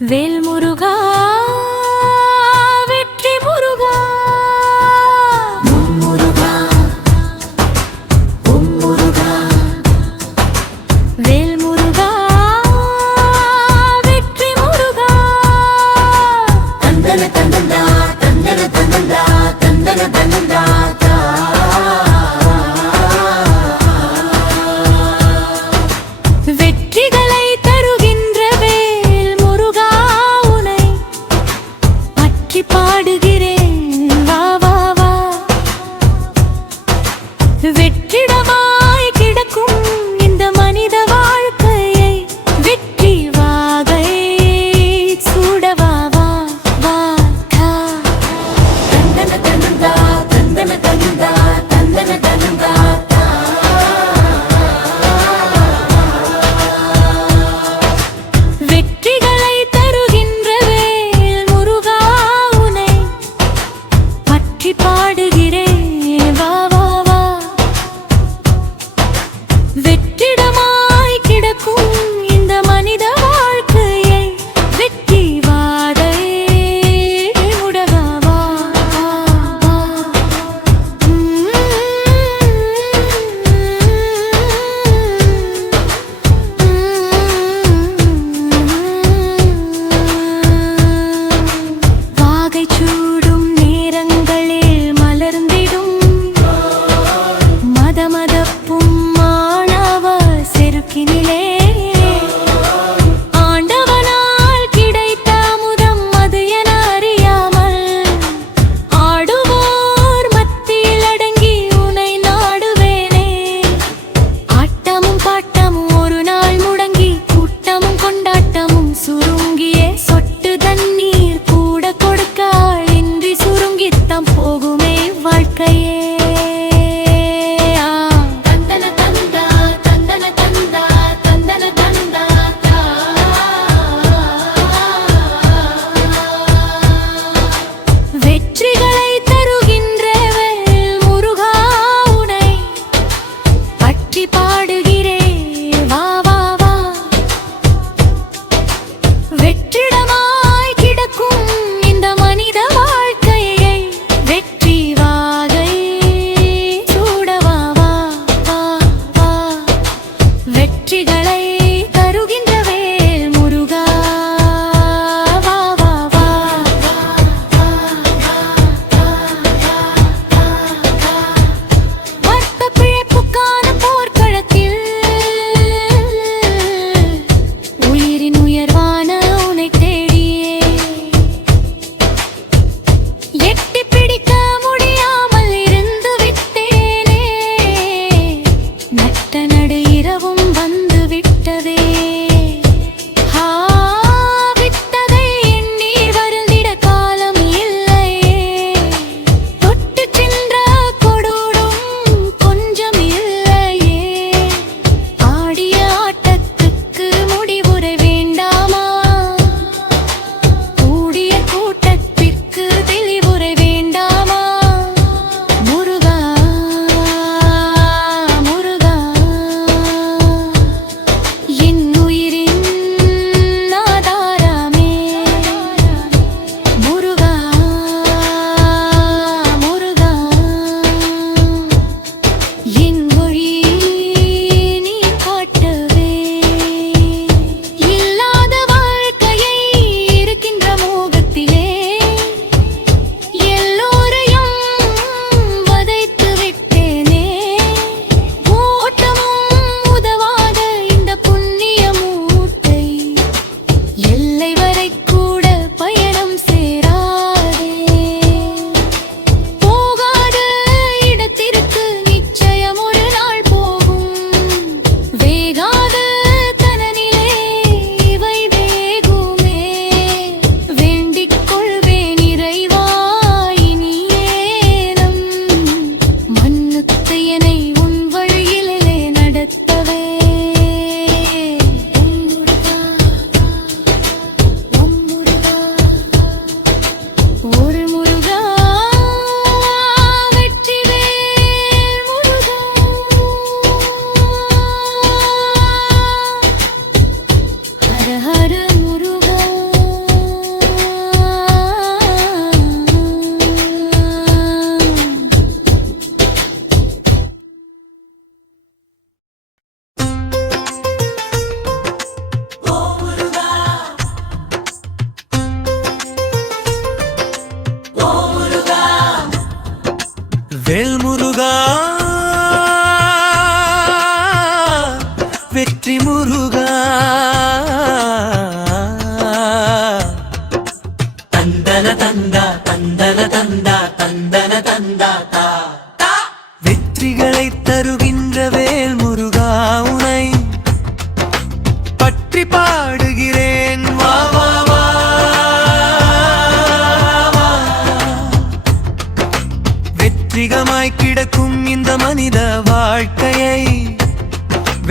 வேல் முருகா வெற்றி முருகா முருகா முருகா வேல் முருகா வெற்றி முருகா தந்தன தந்தனா தந்தன தந்தனா தந்தன தந்தனா வெற்றிகளை தருகின்ற வேல் முருகா உனை பற்றி பாடுகிறேன் வா வா வா வெற்றிடமாய் கிடக்கும் இந்த மனித வாழ்க்கையை வெற்றி வாகை சூடவா வா வா கா தந்தன தந்தனா தந்தன தந்தனா தந்தன தந்தனா வெற்றிகளை தருகின்ற வேல் முருகா உனை பற்றி பாடுகிறேன் வா வா வா வெற்றிடமாய் கிடக்கும் இந்த மனித வாழ்க்கையை வெற்றி வாதை முடவா வா வா வாகை சூடும் நேரங்களில் மலர்ந்திடும் மதமதப்பும் மாணவ செருக்கினிலே ஆண்டவனால் கிடைத்த அமுதம் அது என அறியாமல் ஆடுவோர் மத்தியில் அடங்கி உனை நாடுவேனே ஆட்டமும் பாட்டமும் ஒரு நாள் முடங்கி கூட்டமும் கொண்டாட்டமும் சுருங்கியே சொட்டு தண்ணீர் கூட கொடுக்காள் இன்றி சுருங்கித்தான் போகுமே வாழ்க்கையே தந்தன தந்தா தந்தன தந்தா தந்தன தந்தா வெற்றிகளை தருகின்ற வேல் முருகா உனை பற்றி பாடுகிறேன் வா வா வா வெற்றிடமாய் கிடக்கும் இந்த மனித வாழ்க்கையை வெற்றி வாகை சூடவா வா வா வா வெற்றிகளை தருகின்ற வேல் முருகா வா வா வா வர்க்க பிழைப்புக்கான போர்க்களத்தில் உயிரின் உயர்வான உனை தேடியே எட்டி பிடிக்க முடியாமல் இருந்து விட்டேனே நட்ட நடு இரவும் வந்து விட்டேன்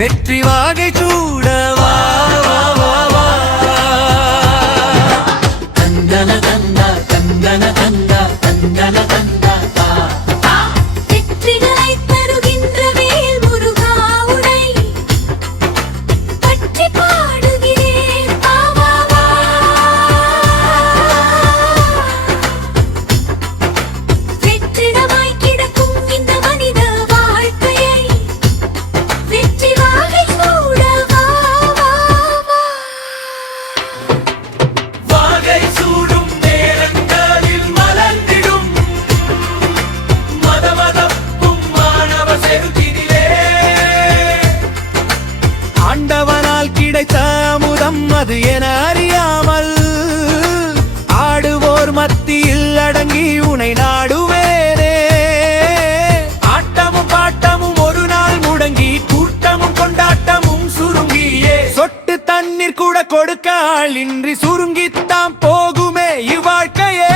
வெற்றி வாகை சூட வா வா வா வா. தந்தன தந்தா தந்தன தந்தா தந்தன தந்தா தா. வெற்றிகளை தருகின்ற வேல் முருகா உனை பற்றி பாடுகிறேன் வா வா வா. வெற்றிடமாய் கிடக்கும் இந்த மனித வாழ்க்கையை வெற்றி வாகை சூட வா வா வா. வாகை சூடும் நேரங்களில் மலர்ந்திடும் மதமதப்பும் மாணவ செருக்கினிலே. ஆண்டவனால் கிடைத்த அமுதம் அது என அறியாமல் ஆடுவோர் மத்தியில் அடங்கி உனை நாடுவேனே. ஆட்டமும் பாட்டமும் ஒரு நாள் முடங்கி கூட்டமும் கொண்டாட்டமும் சுருங்கியே சொட்டு தண்ணீர் கூட கொடுக்க ஆளின்றி சுருங்கித்தான் போகுமே இவ்வாழ்க்கையே.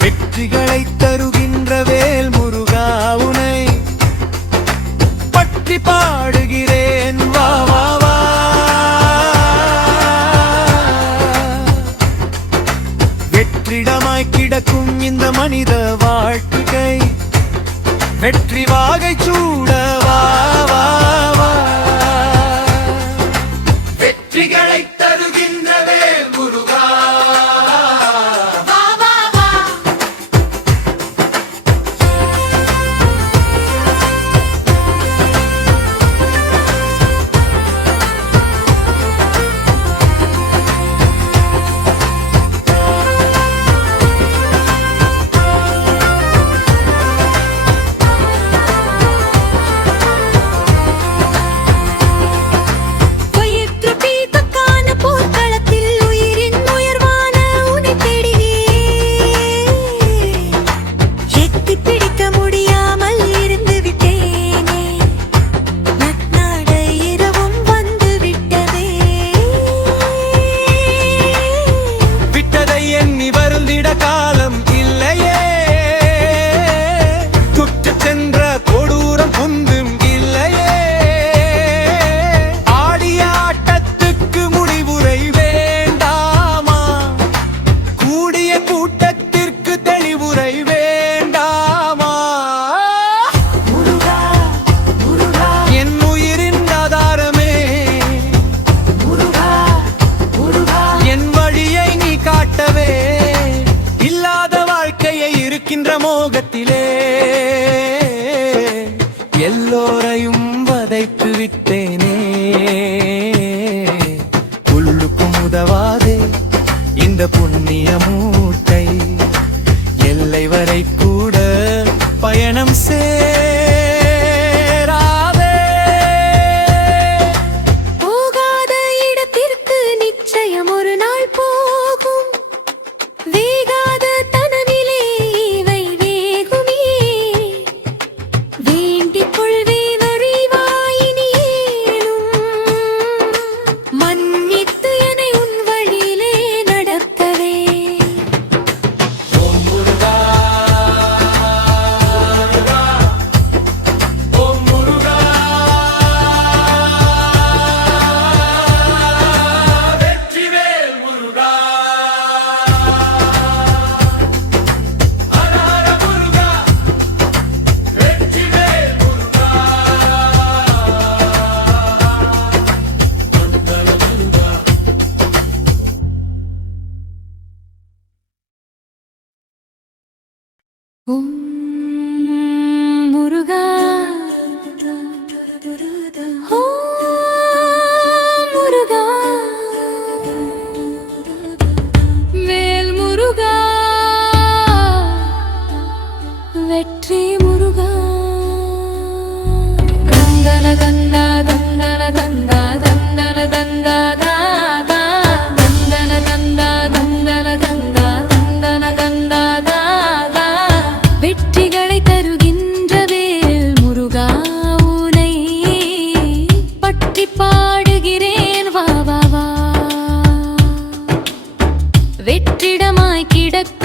வெற்றிகளை தருகின்ற வேல் முருகா உனை பற்றி பாடுகிறேன் வா வா வா. வெற்றிடமாய் கிடக்கும் இந்த மனித வாழ்க்கை வெற்றி வாகை சூட வா வா வா. வெற்றிகளை தருகின்ற வேல் முருகா. வா வா வா. வயிற்று பீத்துக்கான போர்க்களத்தில் உயிரின் உயர்வான உன்னை தேடினேன். எத்திப் பிடிக்க முடியாமல் இருந்து விட்டேனே. நட்நாட இரவும் வந்து விட்டதே. விட்டதை எண்ணி வருந்திட காலம் இல்லையே. துட்டு சென்ற கொடூரம் குந்தும் இல்லையே. ஆடிய ஆட்டத்துக்கு முடிவுரை வேண்டாமா? கூடிய கூட்டத்திற்கு தெளிவுரை வேண்டாமா? முருகா முருகா என் உயிரின் ஆதாரமே முருகா முருகா என் வழியை நீ காட்டவே. இல்லாத வாழ்க்கையை இருக்கின்ற மோகத்திலே எல்லோரையும் வதைத்து விட்டேனே. புல்லுக்கும் உதவாதே இந்த புண்ணிய மூட்டை எல்லை வரை கூட பயணம் சேராதே. போகாத இடத்திற்கு நிச்சயம் ஒரு நாள் போகும். வேகாத தனவிலே இவை வேகுமே. வேண்டிக் கொள்வேன் அறிவாயினியேனும் மன்னித்து என்னை உன் வழியிலே நடத்தவே. ஓம் முருகா ஓம் முருகா. வெற்றிவேல் முருகா. ஹர ஹர முருகா. வெற்றிவேல் முருகா. ஓம் முருகா. ஓம் முருகா. வேல் முருகா. வெற்றி முருகா. தந்தன தந்தா தந்தன தந்தா தந்தன தந்தா தாதா. தந்தன தந்தா தந்தன தந்தா தந்தன தந்தா தாதா. வெற்றி வெற்றிடமாய் கிடக்கும்